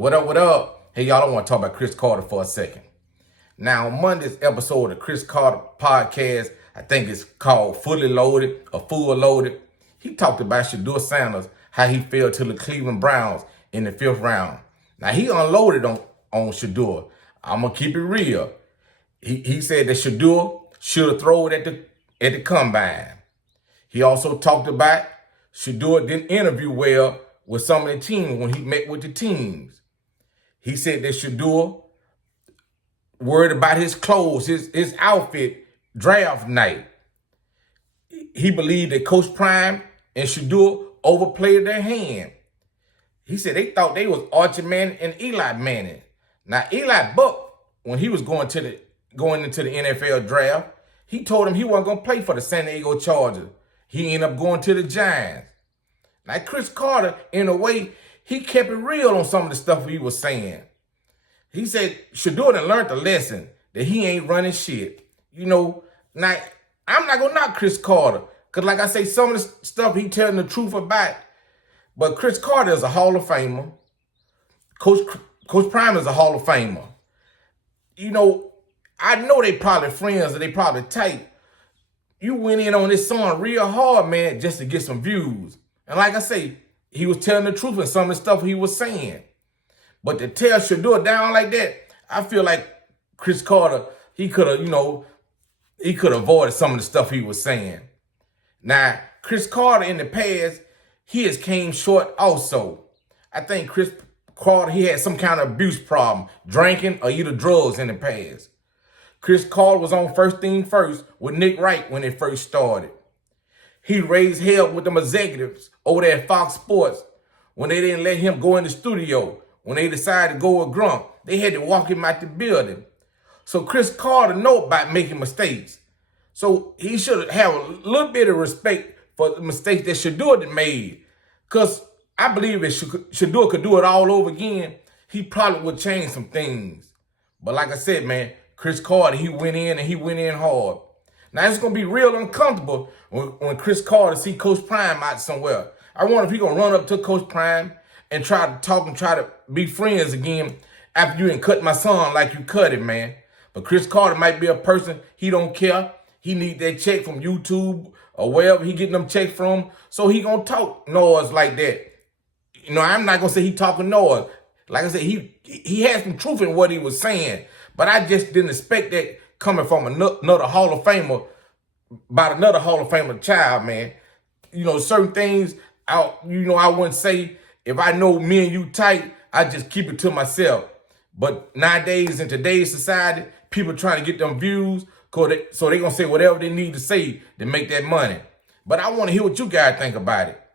What up, what up? Hey, y'all, I want to talk about Cris Carter for a second. Now, on Monday's episode of the Cris Carter podcast, I think it's called Fully Loaded or Full Loaded, he talked about Shedeur Sanders, how he fell to the Cleveland Browns in the 5th round. Now, he unloaded on Shedeur. I'm going to keep it real. He said that Shedeur should have thrown it at the combine. He also talked about Shedeur didn't interview well with some of the teams when he met with the teams. He said that Shedeur worried about his clothes, his outfit, draft night. He believed that Coach Prime and Shedeur overplayed their hand. He said they thought they was Archie Manning and Eli Manning. Now, Eli Buck, when he was going into the NFL draft, he told him he wasn't going to play for the San Diego Chargers. He ended up going to the Giants. Now, Cris Carter, in a way, he kept it real on some of the stuff he was saying. He said Shedeur done learned the lesson that he ain't running shit. Now, I'm not going to knock Cris Carter, because like I say, some of the stuff he telling the truth about. But Cris Carter is a Hall of Famer. Coach Prime is a Hall of Famer. I know they probably friends or they probably tight. You went in on this song real hard, man, just to get some views. And like I say, he was telling the truth in some of the stuff he was saying. But to tell Shedeur down like that, I feel like Cris Carter, he could have, he could have avoided some of the stuff he was saying. Now, Cris Carter in the past, he has came short also. I think Cris Carter, he had some kind of abuse problem, drinking or either drugs in the past. Cris Carter was on First Thing First with Nick Wright when it first started. He raised hell with them executives over there at Fox Sports when they didn't let him go in the studio. When they decided to go with Grump, they had to walk him out the building. So Cris Carter know about making mistakes. So he should have a little bit of respect for the mistakes that Shedeur had made. Because I believe if Shedeur could do it all over again, he probably would change some things. But like I said, man, Cris Carter, he went in and he went in hard. Now, it's going to be real uncomfortable when Cris Carter see Coach Prime out somewhere. I wonder if he's going to run up to Coach Prime and try to talk and try to be friends again after you didn't cut my son like you cut it, man. But Cris Carter might be a person, he don't care. He need that check from YouTube or wherever he getting them checks from. So he going to talk noise like that. I'm not going to say he talking noise. Like I said, he had some truth in what he was saying. But I just didn't expect that coming from another Hall of Famer, about another Hall of Famer child, man. Certain things, I wouldn't say. If I know me and you tight, I just keep it to myself. But nowadays, in today's society, people trying to get them views, so they going to say whatever they need to say to make that money. But I want to hear what you guys think about it.